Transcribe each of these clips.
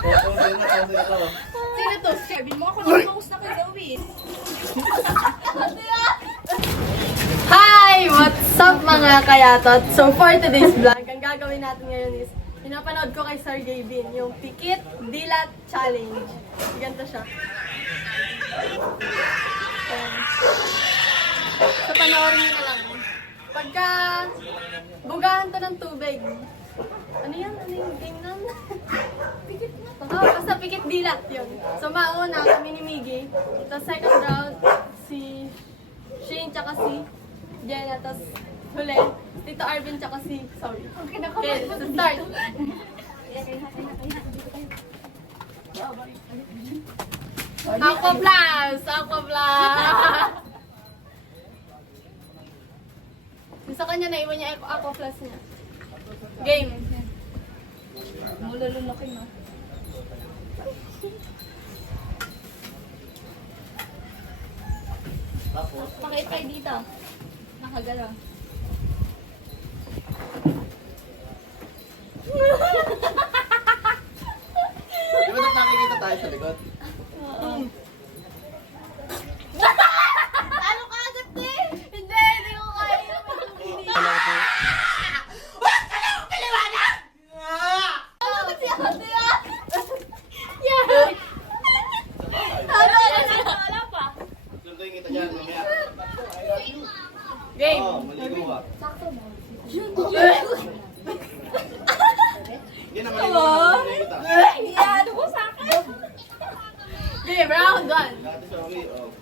Sino to? Sabi mo ako nag-post na kay Zoe. Hi! What's up mga kayatot? So for today's vlog, ang gagawin natin ngayon is pinapanood ko kay Sir Gavin yung Pikit Dilat Challenge. Ganito siya. So panoorin nyo na lang. Pagka bugahan to ng tubig. Ano yan? Ano yung game nun? Pikit na to. Oh, basta Pikit Dilat yun. So mauna kami ni Miggy. Tapos second round si Shane tsaka si Jenna. Tapos huli Tito Arvin tsaka si sorry. Okay, so start. Aqua Plus! Aqua Plus! Sa kanya na iwan niya Aqua Plus niya. Game. Mululunok no? Pakit kayo dito. Nakagala. Di ba nakikita tayo sa likod? Oo. Ano ka agad eh? Hindi ko kaya yung hindi. Wala pa. Sunduin kita dyan, mamaya. Game. Oo, maligo ka. Hindi na maligo ka, sunduin kita. Yan, mo sa akin. Game, round 1. Dati sa uli, oh.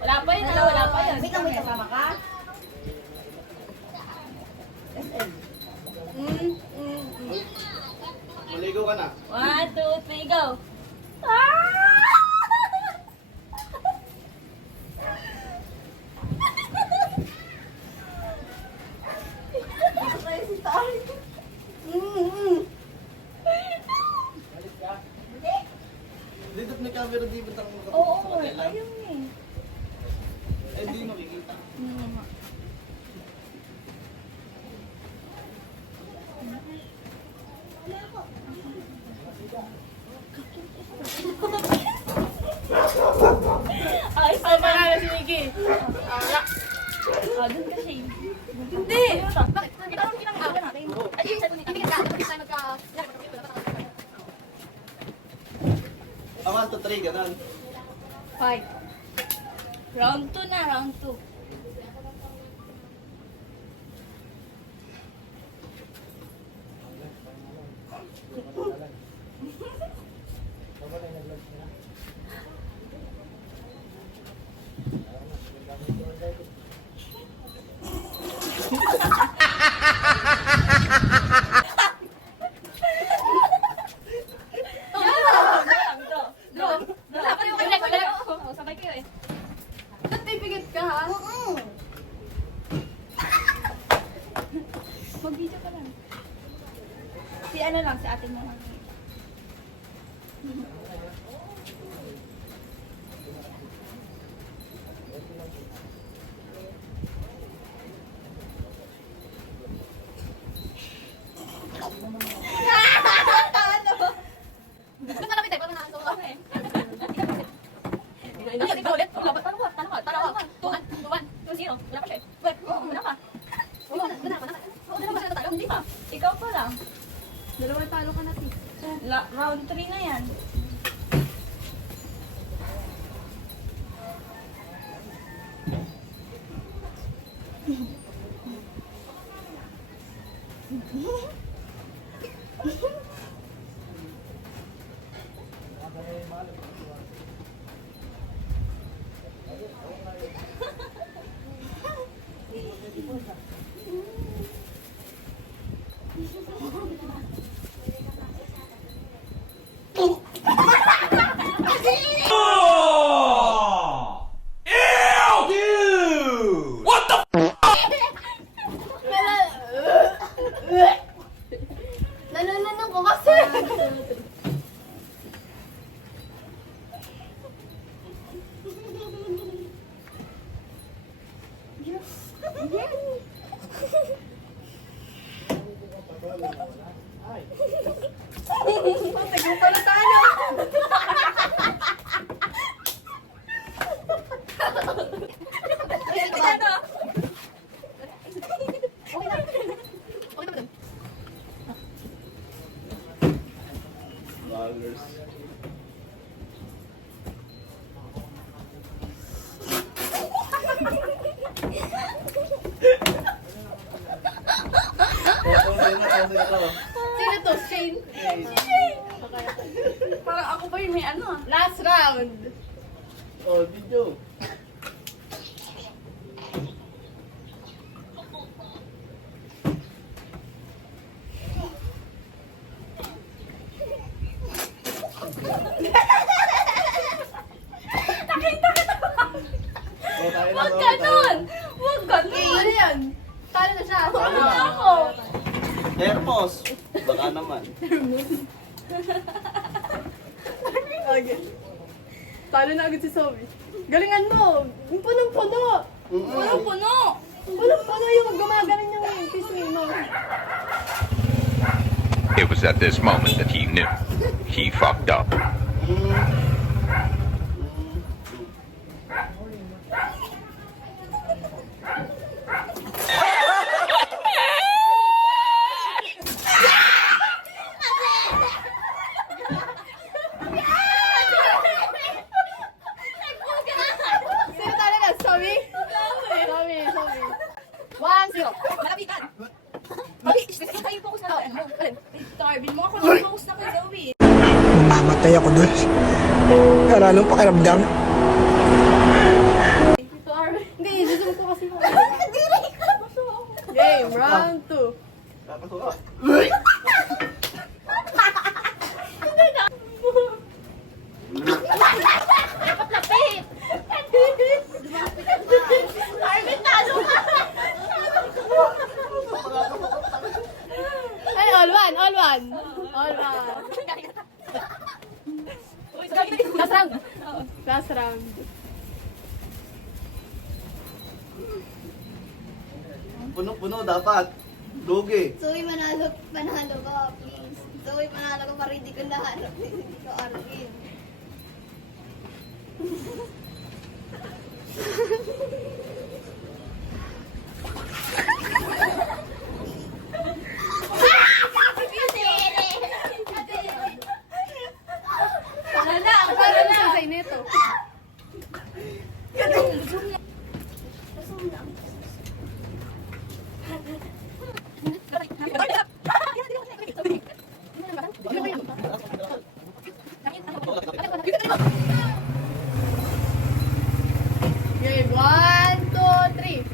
Wala pa yun, wala pa yun. Wait lang, tama ka? Maligo ka na. 1, 2, 3, go. Dito may camera, di ba tayo Oo, ayun eh. Eh, di makikita. Ay, So, panalo si Miggy. dun kasi. Hindi! Bakit? Ikaw ang kinang natin. Ay, yung sabi niya. Hindi ka magka... 1, 2, 3, ganun. Fight. Round 2 na, round 2. Sabay kayo eh. Ba't pipigit ka ha? Mag-video ka lang. Si ano lang, si atin mo lang. Ba't malapit eh? Parang nakasama ka eh. Ikaw ulit. Tanong ka. 2-1. 2-0. Wala pa siya eh. Wait, wala pa. Hindi pa. Ikaw pa lang. Dalawang talo ka na, T. Round 3 na yan. Nananong ko kasi. Tagal pala vloggers. Sino to? Shane? Parang ako ba yung may ano ah? Last round. Oh, video. Huwag ganon! Huwag ganon! Ano yan? Talo na siya. Talo na. Ako! Thermos. Baka naman. Okay. Talo na agad si Zoe. Galingan mo! Yung punong-puno! Puno-puno! Punong-puno yung gumagaling yung pisngi mo. It was at this moment that he knew he fucked up. Sino talo na? Zoe? Zoe. 1-0. Malapitan! Mali! Tayo focus na ako. Alin? Tarvin mo ako lang focus na kay Zoe. Mamatay ako doon. Wala nang pakiramdam. Hindi, zoom ko kasi. Game, round 2. Kakasuka. Lapit! Tarvin, talo ka! Ay, all one. Last round. Last round. Puno-puno dapat. Lugi. Zoe, panalo ka, please. Zoe, panalo ka para hindi ko nahanap. Hindi ko arkin. Talo na. Talo na. Sa inito. Game, 1, 2, 3.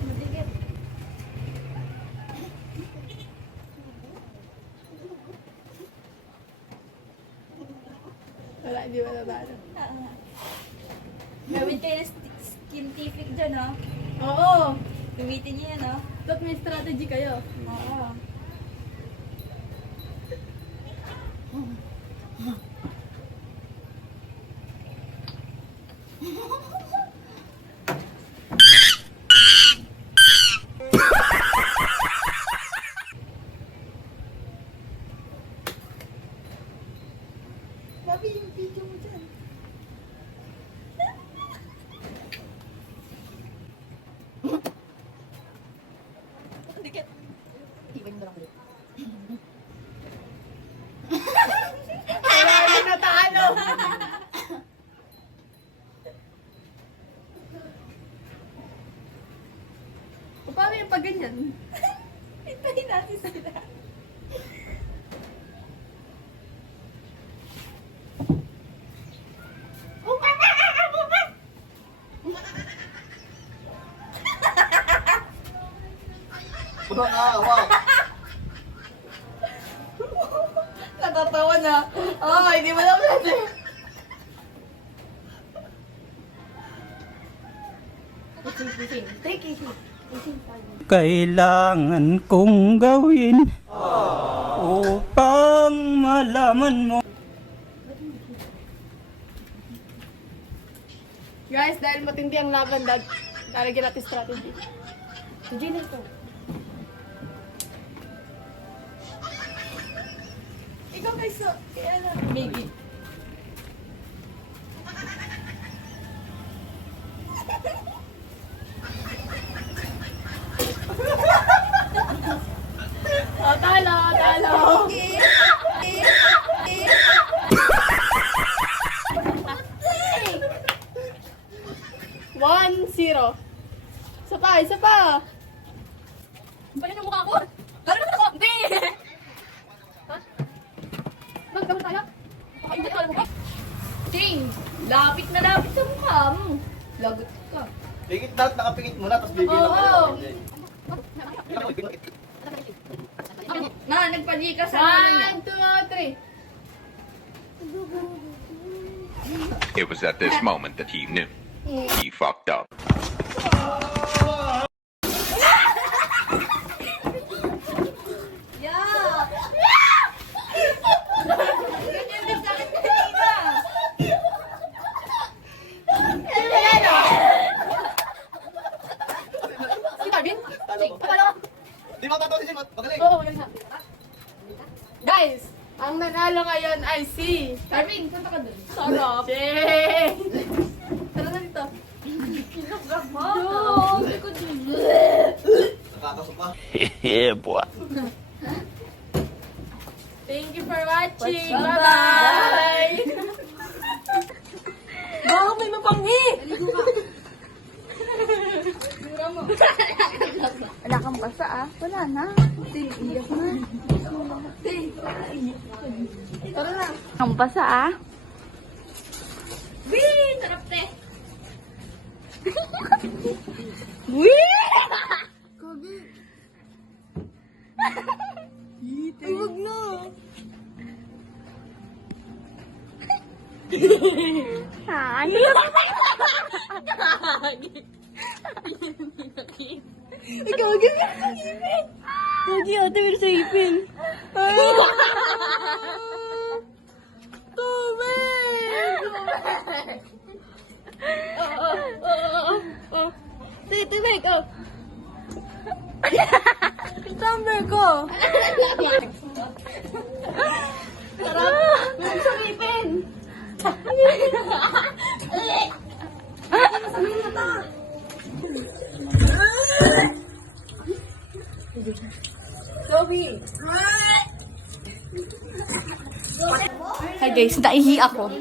Madikit. Wala, hindi mo natalo. Gawin kayo ng scientific dyan, ha? Oo. Gamitin niyo yan, ha? Dapat may strategy kayo. Oo. Sabi yung video mo dyan. Dikit. Wala na natalo. O, paano yung pag ganyan? Hintayin natin sila. Puno na, hawak. Natatawa na. Oh, hindi mo lang natin. Kailangan kong gawin upang malaman mo. Guys, dahil matindi ang laban, lalagyan natin strategy. Gina ito. Ikaw guys, so, kaya na. Miggy. Oh, talo, talo. 1-0. Isa pa, isa pa. Balik ang mukha ko. Gano'n naman ako. Hindi. Magkabot tayo? Hindi ko alam mo. Ting, lapit na lapit sa mukha mo. Lagot ka. Pigit na, nakapigit muna, tapos bibilang Oo. kayo. Na, nagpali ka sa namin yan. 1, 2, 3. It was at this moment that he knew. He fucked up. Yeah. Ganyan din sa akin kanina. Si Marvin? Talo ko. Talo. Di ba tatawa si Jim? Magaling. Oo, magaling siya. Guys, ang nanalo ngayon ay si... Carvin, punta ka dun. Sarap. Jay! Tara na dito. Yo! Nakakasuka. Yeah, boy. Thank you for watching. Bye-bye. Bye-bye! Baka may mapanghi. Wala kang basa ah. Wala na. Iyak na. Tara na. Ang basa ah. Wee! Sarap te. Wee! Ay, wag na. Ano? Ikaw, agad ka sa ipin. Lagi ate, pero sa ipin. Tubig! Sige, tubig, oh. Yung tumbler ko. Sarap. Lagi sa ipin. Hi guys, naihi ako.